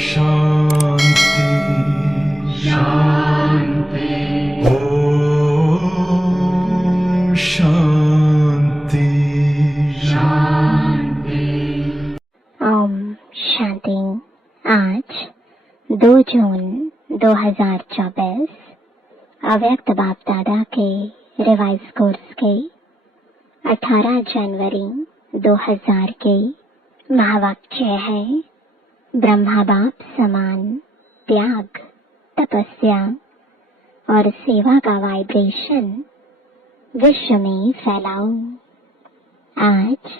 शांति शांति ओम शांति शांति। ओम शांति। आज 2 जून 2024 अव्यक्त बाप दादा के रिवाइज कोर्स के 18 जनवरी 2000 के महावाक्य है, ब्रह्मा बाप समान त्याग, तपस्या और सेवा का वाइब्रेशन विश्व में फैलाओ। आज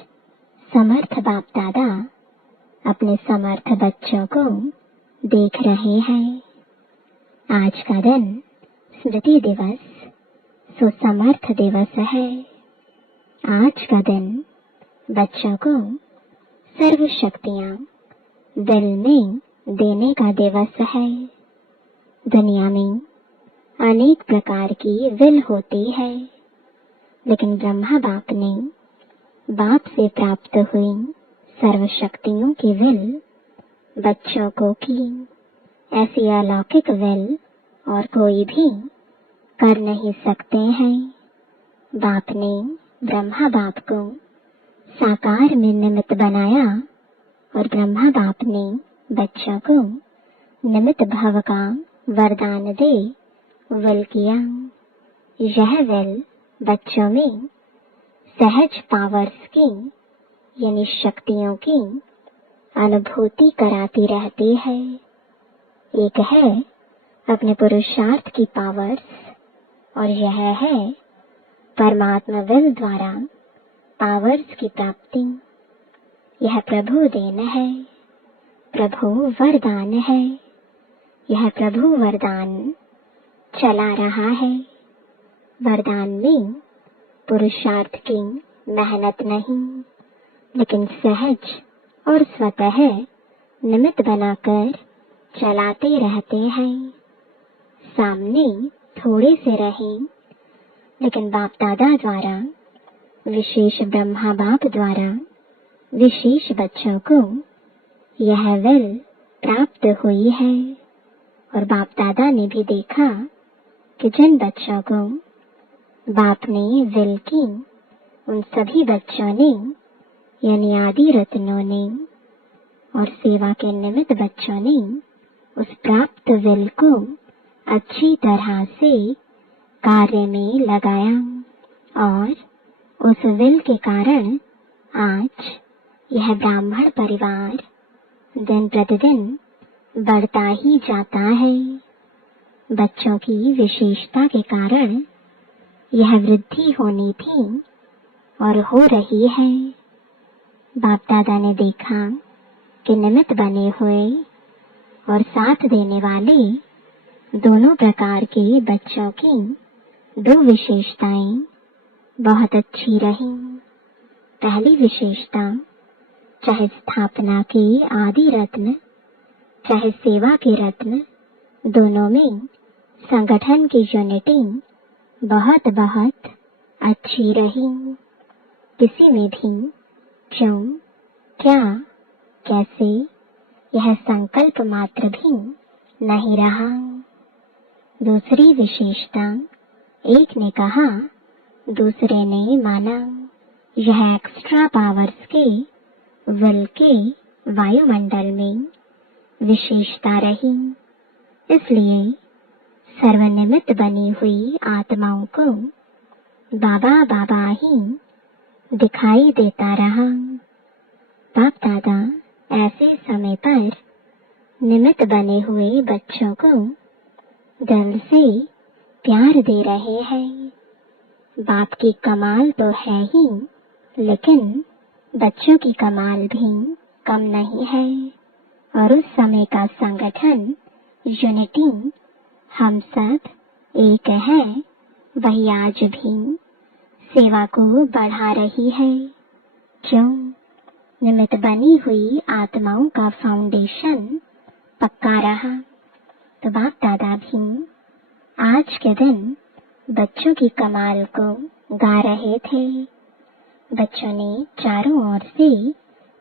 समर्थ बाप दादा अपने समर्थ बच्चों को देख रहे हैं। आज का दिन स्मृति दिवस, सुसमर्थ दिवस है। आज का दिन बच्चों को सर्व शक्तियां दिल में देने का दिवस है। दुनिया में अनेक प्रकार की विल होती है, लेकिन ब्रह्मा बाप ने बाप से प्राप्त हुई सर्व शक्तियों की विल बच्चों को की। ऐसी अलौकिक विल और कोई भी कर नहीं सकते हैं। बाप ने ब्रह्मा बाप को साकार में निमित्त बनाया और ब्रह्मा बाप ने बच्चों को निमित्त भव का वरदान दे विल किया। यह विल बच्चों में सहज पावर्स की यानी शक्तियों की अनुभूति कराती रहती है। एक है अपने पुरुषार्थ की पावर्स और यह है परमात्मा विल द्वारा पावर्स की प्राप्ति। यह प्रभु देन है, प्रभु वरदान है। यह प्रभु वरदान चला रहा है। वरदान में पुरुषार्थ की मेहनत नहीं, लेकिन सहज और स्वतः निमित्त बनाकर चलाते रहते हैं। सामने थोड़े से रहे, लेकिन बाप दादा द्वारा, विशेष ब्रह्मा बाप द्वारा विशेष बच्चों को यह विल प्राप्त हुई है। और बाप दादा ने भी देखा कि जिन बच्चों को बाप ने विल की, उन सभी बच्चों ने यानी आदि रत्नों ने और सेवा के निमित्त बच्चों ने उस प्राप्त विल को अच्छी तरह से कार्य में लगाया और उस विल के कारण आज यह ब्राह्मण परिवार दिन प्रतिदिन बढ़ता ही जाता है। बच्चों की विशेषता के कारण यह वृद्धि होनी थी और हो रही है। बाप दादा ने देखा कि निमित्त बने हुए और साथ देने वाले दोनों प्रकार के बच्चों की 2 विशेषताएं बहुत अच्छी रही। पहली विशेषता, चाहे स्थापना के आदि रत्न, चाहे सेवा के रत्न, दोनों में संगठन की यूनिटी बहुत बहुत अच्छी रही। किसी में भी क्यों, क्या, कैसे यह संकल्प मात्र भी नहीं रहा। दूसरी विशेषता, एक ने कहा, दूसरे ने माना। यह एक्स्ट्रा पावर्स के विल के वायुमंडल में विशेषता रही। इसलिए सर्वनिमित्त बनी हुई आत्माओं को बाबा बाबा ही दिखाई देता रहा। बाप दादा ऐसे समय पर निमित्त बने हुए बच्चों को दिल से प्यार दे रहे हैं। बाप की कमाल तो है ही, लेकिन बच्चों की कमाल भी कम नहीं है। और उस समय का संगठन यूनिटी, हम सब एक है, वही आज भी सेवा को बढ़ा रही है। क्यों? निमित्त बनी हुई आत्माओं का फाउंडेशन पक्का रहा। तो बाप दादा भी आज के दिन बच्चों की कमाल को गा रहे थे। बच्चों ने चारों ओर से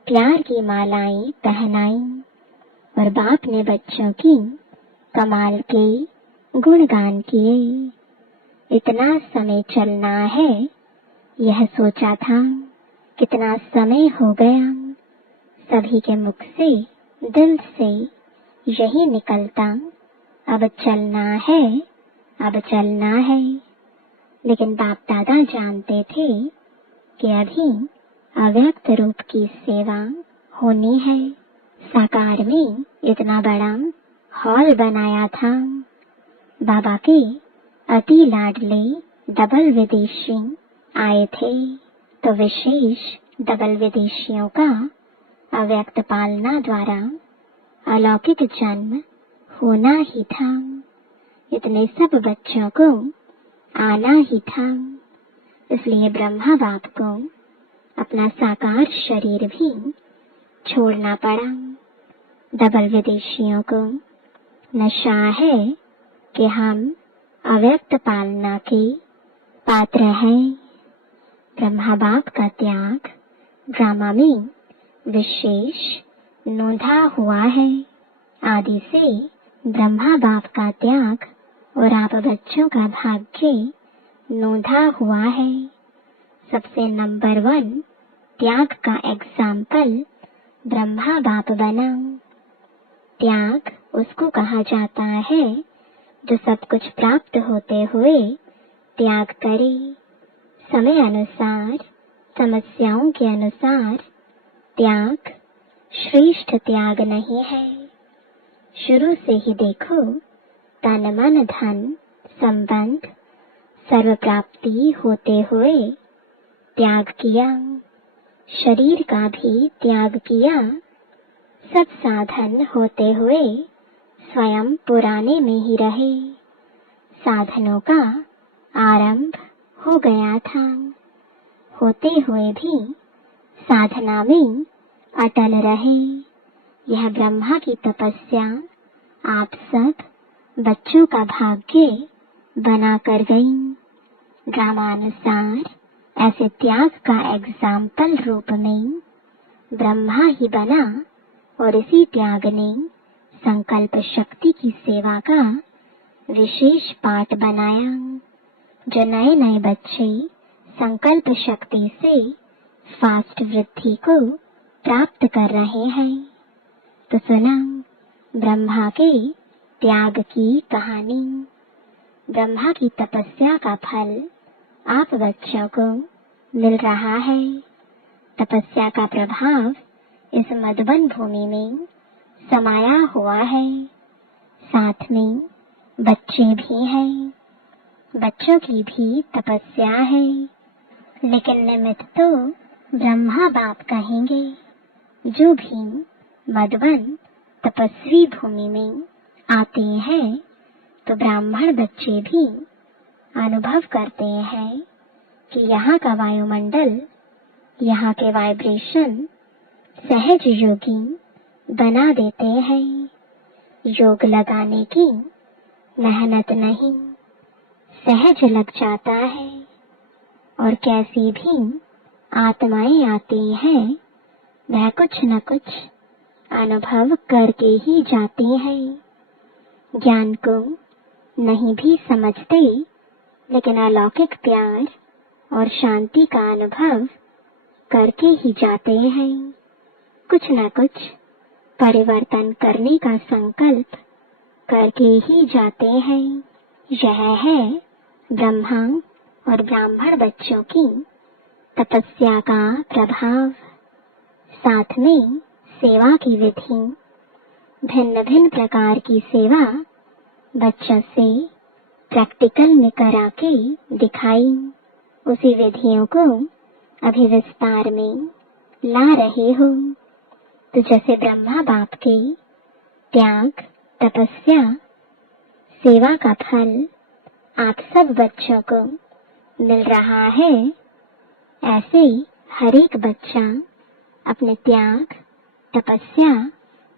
प्यार की मालाएं पहनाई और बाप ने बच्चों की कमाल के गुणगान किए। इतना समय चलना है यह सोचा था, कितना समय हो गया। सभी के मुख से दिल से यही निकलता, अब चलना है, अब चलना है। लेकिन बाप दादा जानते थे कि अभी अव्यक्त रूप की सेवा होनी है। साकार में इतना बड़ा हॉल बनाया था। बाबा के अति लाडले डबल विदेशी आए थे, तो विशेष डबल विदेशियों का अव्यक्त पालना द्वारा अलौकिक जन्म होना ही था। इतने सब बच्चों को आना ही था। इसलिए ब्रह्मा बाप को अपना साकार शरीर भी छोड़ना पड़ा। डबल विदेशियों को नशा है कि हम अव्यक्त पालना के पात्र हैं। ब्रह्मा बाप का त्याग ड्रामा में विशेष नोंधा हुआ है। आदि से ब्रह्मा बाप का त्याग और आप बच्चों का भाग्य नोंधा हुआ है। सबसे नंबर 1 त्याग का एग्जाम्पल ब्रह्मा बाप बना। त्याग उसको कहा जाता है जो सब कुछ प्राप्त होते हुए त्याग करे। समय अनुसार, समस्याओं के अनुसार त्याग श्रेष्ठ त्याग नहीं है। शुरू से ही देखो, तन मन धन संबंध सर्व प्राप्ति होते हुए त्याग किया, शरीर का भी त्याग किया। सब साधन होते हुए स्वयं पुराने में ही रहे। साधनों का आरंभ हो गया था, होते हुए भी साधना में अटल रहे। यह ब्रह्मा की तपस्या आप सब बच्चों का भाग्य बना कर गई। ड्रामानुसार ऐसे त्याग का एग्जाम्पल रूप में ब्रह्मा ही बना और इसी त्याग ने संकल्प शक्ति की सेवा का विशेष पाठ बनाया। जो नए नए बच्चे संकल्प शक्ति से फास्ट वृद्धि को प्राप्त कर रहे हैं, तो सुना ब्रह्मा के त्याग की कहानी। ब्रह्मा की तपस्या का फल आप बच्चों को मिल रहा है। तपस्या का प्रभाव इस मधुबन भूमि में समाया हुआ है। साथ में बच्चे भी हैं, बच्चों की भी तपस्या है। लेकिन निमित्त तो ब्रह्मा बाप कहेंगे। जो भी मधुबन तपस्वी भूमि में आते हैं, तो ब्राह्मण बच्चे भी अनुभव करते हैं कि यहाँ का वायुमंडल, यहाँ के वाइब्रेशन सहज योगी बना देते हैं। योग लगाने की मेहनत नहीं, सहज लग जाता है। और कैसी भी आत्माएं आती हैं, वह कुछ न कुछ अनुभव करके ही जाती हैं। ज्ञान को नहीं भी समझते, लेकिन अलौकिक प्यार और शांति का अनुभव करके ही जाते हैं। कुछ न कुछ परिवर्तन करने का संकल्प करके ही जाते हैं। यह है ब्रह्मा और ब्राह्मण बच्चों की तपस्या का प्रभाव। साथ में सेवा की विधि, भिन्न भिन्न प्रकार की सेवा बच्चों से प्रैक्टिकल में करा के दिखाई। उसी विधियों को अभी विस्तार में ला रहे हो। तो जैसे ब्रह्मा बाप के त्याग, तपस्या, सेवा का फल आप सब बच्चों को मिल रहा है, ऐसे हर एक बच्चा अपने त्याग, तपस्या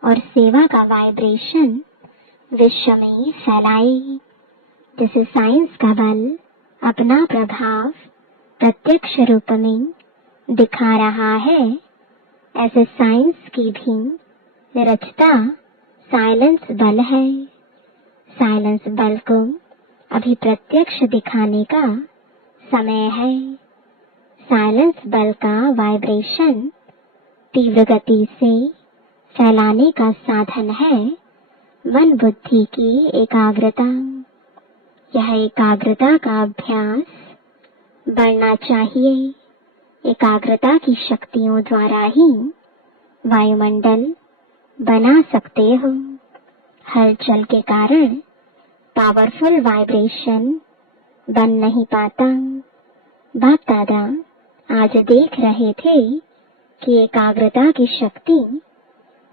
और सेवा का वाइब्रेशन विश्व में फैलाए। जैसे साइंस का बल अपना प्रभाव प्रत्यक्ष रूप में दिखा रहा है, ऐसे साइंस की भी रचता साइलेंस बल है। साइलेंस बल को अभी प्रत्यक्ष दिखाने का समय है। साइलेंस बल का वाइब्रेशन तीव्र गति से फैलाने का साधन है मन बुद्धि की एकाग्रता। यह एकाग्रता का अभ्यास बढ़ना चाहिए। एकाग्रता की शक्तियों द्वारा ही वायुमंडल बना सकते हो। हलचल के कारण पावरफुल वाइब्रेशन बन नहीं पाता। बाप दादा आज देख रहे थे कि एकाग्रता की शक्ति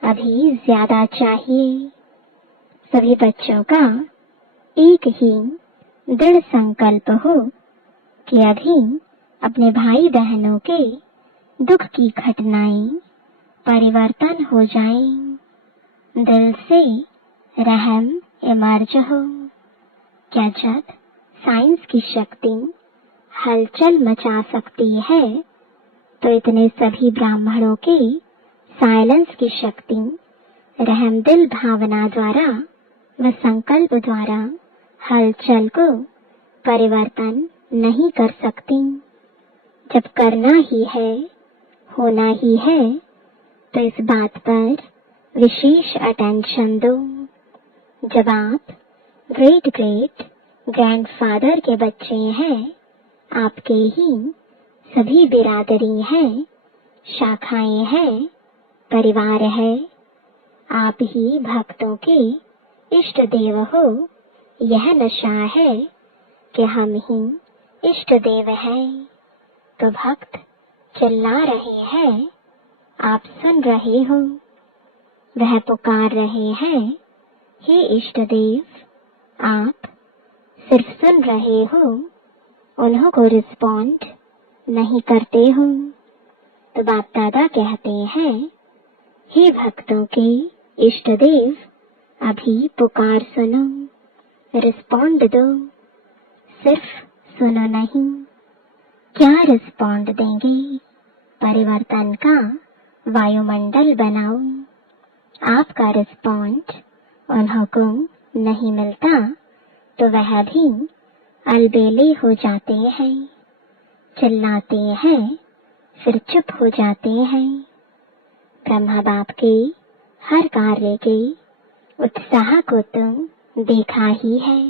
अभी ज्यादा चाहिए। सभी बच्चों का एक ही दृढ़ संकल्प हो कि अभी अपने भाई बहनों के दुख की घटनाएं परिवर्तन हो जाएं। दिल से रहम इमर्ज हो। क्या जब साइंस की शक्ति हलचल मचा सकती है तो इतने सभी ब्राह्मणों के साइलेंस की शक्ति रहमदिल भावना द्वारा व संकल्प द्वारा हलचल को परिवर्तन नहीं कर सकती। जब करना ही है, होना ही है, तो इस बात पर विशेष अटेंशन दो। जब आप ग्रेट ग्रेट ग्रैंडफादर के बच्चे हैं, आपके ही सभी बिरादरी हैं, शाखाएं हैं, परिवार है, आप ही भक्तों के इष्ट देव हो। यह नशा है कि हम ही इष्ट देव हैं। तो भक्त चिल्ला रहे हैं, आप सुन रहे हो। वह पुकार रहे हैं, हे इष्ट देव, आप सिर्फ सुन रहे हो, उन्हों को रिस्पॉन्ड नहीं करते हो। तो बाप दादा कहते हैं, हे भक्तों के इष्ट देव, अभी पुकार सुनो, रिस्पॉन्ड दो। सिर्फ सुनो नहीं, क्या रिस्पॉन्ड देंगे? परिवर्तन का वायुमंडल बनाओ। आपका रिस्पॉन्ड उन्हों को नहीं मिलता तो वह भी अलबेले हो जाते हैं, चिल्लाते हैं, फिर चुप हो जाते हैं। ब्रह्मा बाप के हर कार्य के उत्साह को तो देखा ही है।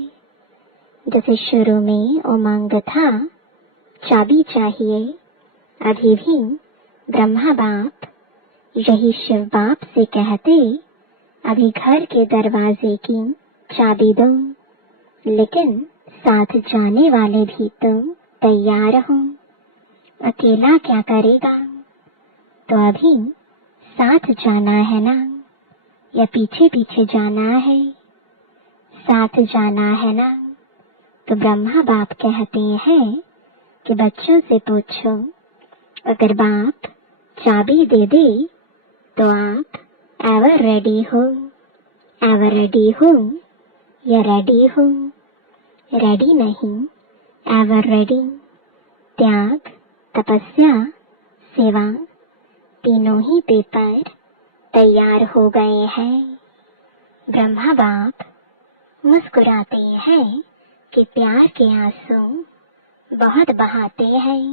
जैसे शुरू में उमंग था, चाबी चाहिए, अभी भी ब्रह्मा बाप यही शिव बाप से कहते, अभी घर के दरवाजे की चाबी दो, लेकिन साथ जाने वाले भी तो तैयार हो। अकेला क्या करेगा? तो अभी साथ जाना है ना, या पीछे पीछे जाना है? साथ जाना है ना। तो ब्रह्मा बाप कहते हैं कि बच्चों से पूछो, अगर बाप चाबी दे दे तो आप एवर रेडी हो? एवर रेडी हो या रेडी हो? रेडी नहीं, एवर रेडी। त्याग, तपस्या, सेवा, तीनों ही पेपर तैयार हो गए हैं। ब्रह्मा बाप मुस्कुराते हैं कि प्यार के आंसू बहुत बहाते हैं,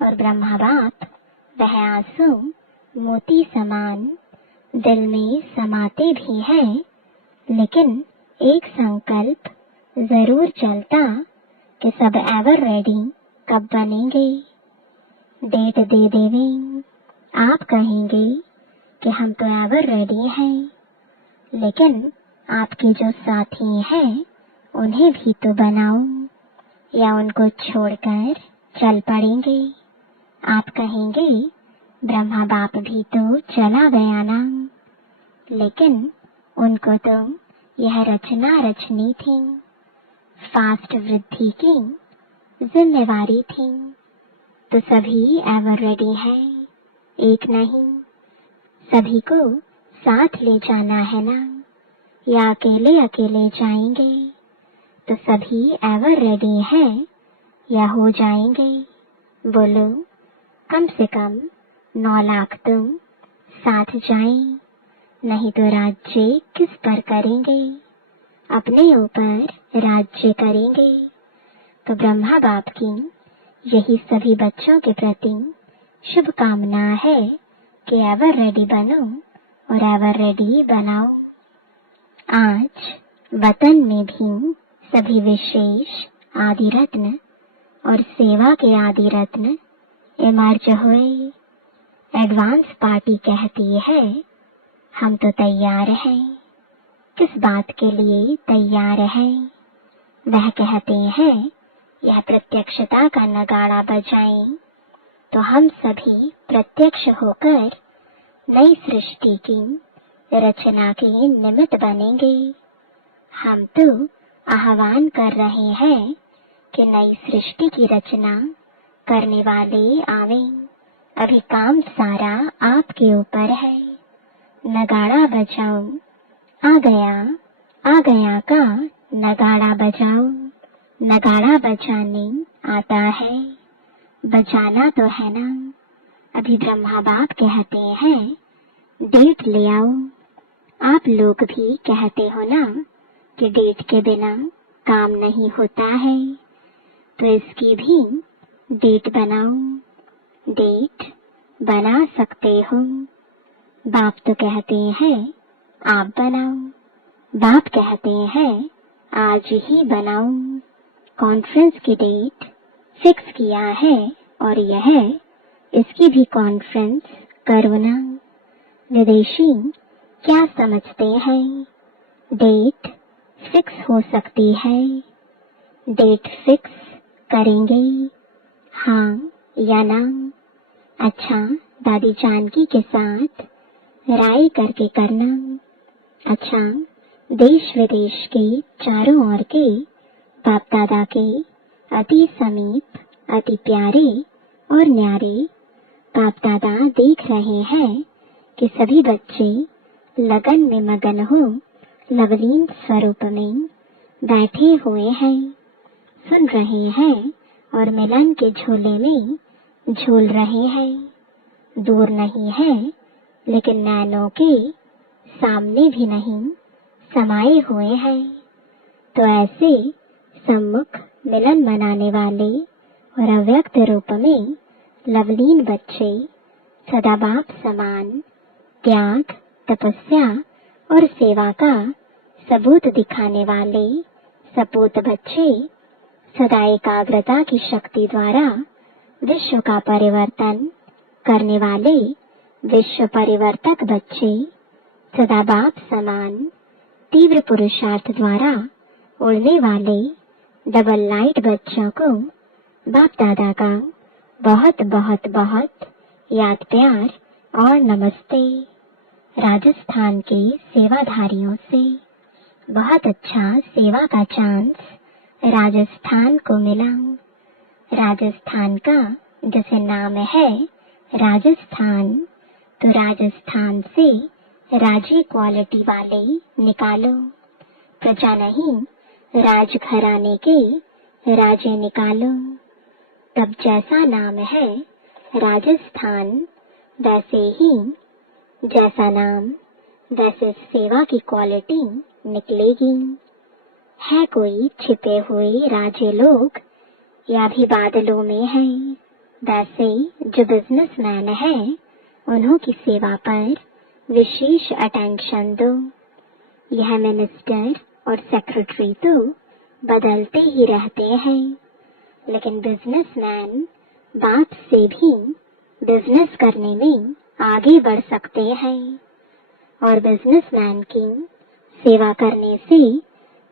और ब्रह्मा बाप वह आंसू मोती समान दिल में समाते भी हैं। लेकिन एक संकल्प जरूर चलता कि सब एवर रेडी कब बनेंगे। डेट दे देवे, आप कहेंगे कि हम तो एवर रेडी हैं, लेकिन आपके जो साथी हैं उन्हें भी तो बनाओ, या उनको छोड़कर चल पड़ेंगे। आप कहेंगे ब्रह्मा बाप भी तो चला गया ना, लेकिन उनको तो यह रचना रचनी थी, फास्ट वृद्धि की जिम्मेवारी थी। तो सभी एवर रेडी हैं, एक नहीं, सभी को साथ ले जाना है ना, या अकेले अकेले जाएंगे? तो सभी एवर रेडी हैं या हो जाएंगे? बोलो, कम से कम 9 लाख तो साथ जाएं। नहीं तो राज्य किस पर करेंगे? अपने ऊपर राज्य करेंगे। तो ब्रह्मा बाप की यही सभी बच्चों के प्रति शुभकामना है कि एवर रेडी बनो और एवर रेडी बनाओ। आज वतन में भी सभी विशेष आदि रत्न और सेवा के आदि रत्न इमर्ज हुए। एडवांस पार्टी कहती है हम तो तैयार हैं। किस बात के लिए तैयार हैं? वह कहते हैं यह प्रत्यक्षता का नगाड़ा बजाएं तो हम सभी प्रत्यक्ष होकर नई सृष्टि की रचना के निमित्त बनेंगे। हम तो आह्वान कर रहे हैं कि नई सृष्टि की रचना करने वाले आवें। अभी काम सारा आपके ऊपर है। नगाड़ा बजाओ, आ गया का नगाड़ा बजाओ। नगाड़ा बजाने आता है, बजाना तो है ना। अभी ब्रह्मा बाप कहते हैं डेट ले आओ। आप लोग भी कहते हो ना कि डेट के बिना काम नहीं होता है, तो इसकी भी डेट बनाओ। डेट बना सकते हो। बाप तो कहते हैं आप बनाओ। बाप कहते हैं आज ही बनाओ। कॉन्फ्रेंस की डेट फिक्स किया है और यह इसकी भी कॉन्फ्रेंस करो ना। विदेशी क्या समझते हैं? डेट फिक्स हो सकती है। डेट फिक्स करेंगे, हाँ या ना? अच्छा, दादी जानकी के साथ राय करके करना। अच्छा, देश विदेश के चारों ओर के बाप दादा के अति समीप, अति प्यारे और न्यारे बाप दादा देख रहे हैं कि सभी बच्चे लगन में मगन हो लवलीन स्वरूप में बैठे हुए हैं, सुन रहे हैं और मिलन के झूले में झूल रहे हैं। दूर नहीं है लेकिन नैनों के सामने भी नहीं समाये हुए हैं। तो ऐसे सम्मुख मिलन मनाने वाले और अव्यक्त रूप में लवलीन बच्चे सदा बाप समान त्याग, तपस्या और सेवा का सबूत दिखाने वाले सपूत बच्चे सदा एकाग्रता की शक्ति द्वारा विश्व का परिवर्तन करने वाले विश्व परिवर्तक बच्चे सदा बाप समान तीव्र पुरुषार्थ द्वारा उड़ने वाले डबल लाइट बच्चों को बाप दादा का बहुत बहुत बहुत याद प्यार और नमस्ते। राजस्थान के सेवाधारियों से बहुत अच्छा सेवा का चांस राजस्थान को मिला। राजस्थान का जैसे नाम है राजस्थान, तो राजस्थान से राजी क्वालिटी वाले निकालो। प्रजा नहीं, राजघराने के राजे निकालो। तब जैसा नाम है राजस्थान, वैसे ही जैसा नाम वैसे सेवा की क्वालिटी निकलेगी। है कोई छिपे हुए राजे लोग या भी बादलों में हैं, वैसे जो बिजनेसमैन है उन्हों की सेवा पर विशेष अटेंशन दो। यह मिनिस्टर और सेक्रेटरी तो बदलते ही रहते हैं, लेकिन बिजनेसमैन बाप से भी बिजनेस करने में आगे बढ़ सकते हैं और बिजनेसमैन की सेवा करने से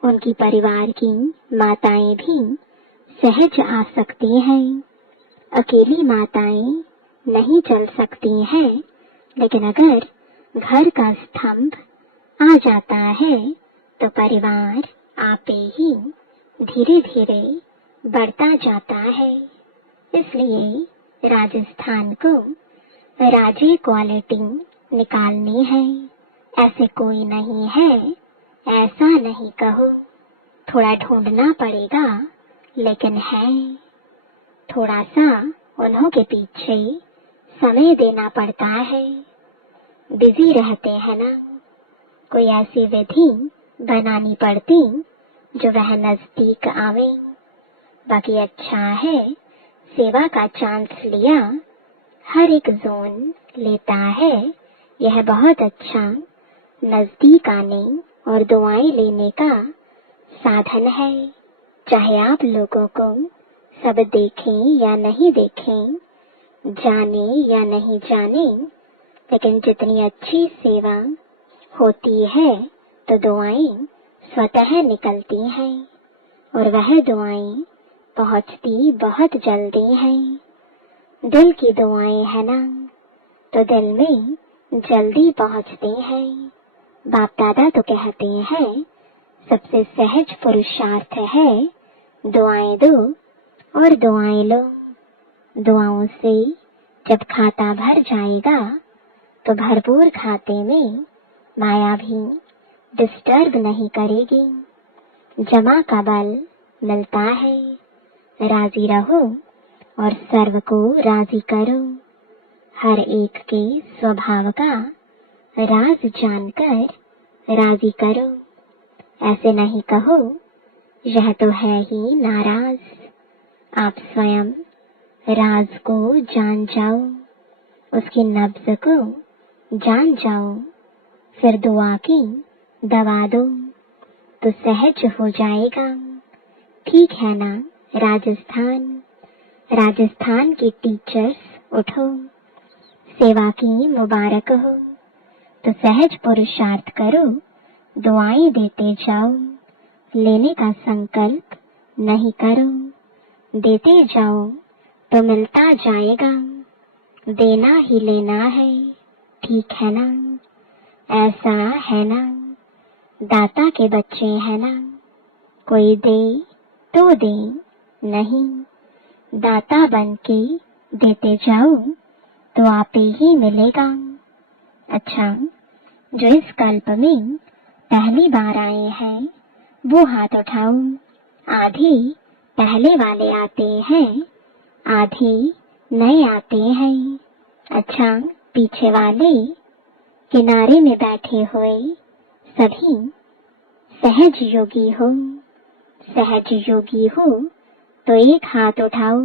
उनकी परिवार की माताएं भी सहज आ सकती हैं। अकेली माताएं नहीं चल सकती हैं, लेकिन अगर घर का स्तंभ आ जाता है तो परिवार आपे ही धीरे धीरे बढ़ता जाता है। इसलिए राजस्थान को राजे क्वालिटी निकालनी है। ऐसे कोई नहीं है, ऐसा नहीं कहो। थोड़ा ढूंढना पड़ेगा, लेकिन है। थोड़ा सा उन्हों के पीछे समय देना पड़ता है। बिजी रहते हैं ना, कोई ऐसी विधि बनानी पड़ती जो वह नजदीक आवे। बाकी अच्छा है सेवा का चांस लिया, हर एक जोन लेता है, यह बहुत अच्छा नजदीक आने और दुआएं लेने का साधन है। चाहे आप लोगों को सब देखें या नहीं देखें, जाने या नहीं जाने, लेकिन जितनी अच्छी सेवा होती है तो दुआएं स्वतः निकलती हैं और वह दुआएं पहुंचती बहुत जल्दी हैं। दिल की दुआएं है ना, तो दिल में जल्दी पहुंचती हैं। बाप दादा तो कहते हैं सबसे सहज पुरुषार्थ है दुआएं दो और दुआएं लो। दुआओं से जब खाता भर जाएगा तो भरपूर खाते में माया भी डिस्टर्ब नहीं करेगी। जमा का बल मिलता है। राजी रहो और सर्व को राजी करो। हर एक के स्वभाव का राज जानकर राजी करो। ऐसे नहीं कहो यह तो है ही नाराज। आप स्वयं राज को जान जाओ, उसकी नब्ज को जान जाओ, फिर दुआ की दवा दो तो सहज हो जाएगा। ठीक है ना राजस्थान? राजस्थान के टीचर्स उठो, सेवा की मुबारक हो, तो सहज पुरुषार्थ करो, दुआएं देते जाओ। लेने का संकल्प नहीं करो, देते जाओ तो मिलता जाएगा। देना ही लेना है, ठीक है ना? ऐसा है ना? दाता के बच्चे हैं ना, कोई दे तो दे, नहीं दाता बन के देते जाओ तो आपे ही मिलेगा। अच्छा, जो इस कल्प में पहली बार आए हैं वो हाथ उठाओ। आधे पहले वाले आते हैं, आधे नए आते हैं। अच्छा, पीछे वाले किनारे में बैठे हुए सभी सहज योगी हो। सहज योगी हो तो एक हाथ उठाओ।